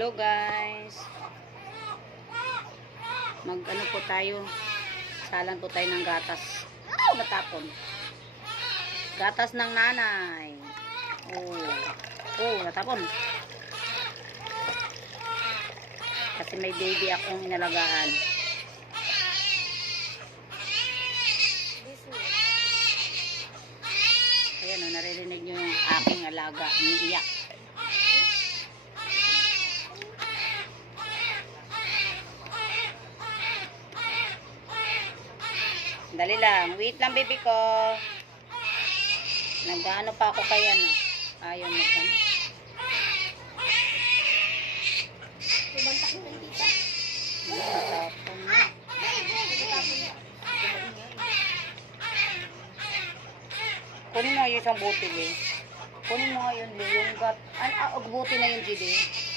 Hello guys. Mag-ano po tayo. Salan po tayo ng gatas. Matapon. Gatas ng nanay. Natapon. Kasi may baby akong inalagaan. Ayan o, naririnig nyo yung aking alaga. Umiiyak. Dali lang. Wait lang, baby ko. Nag-ano pa ako kaya, no? Ayaw mo ka. Tumantak na dito. Natapon na. Kunin mo yung isang buti, eh. Kunin mo nga yun, yung buti na yun, Gide.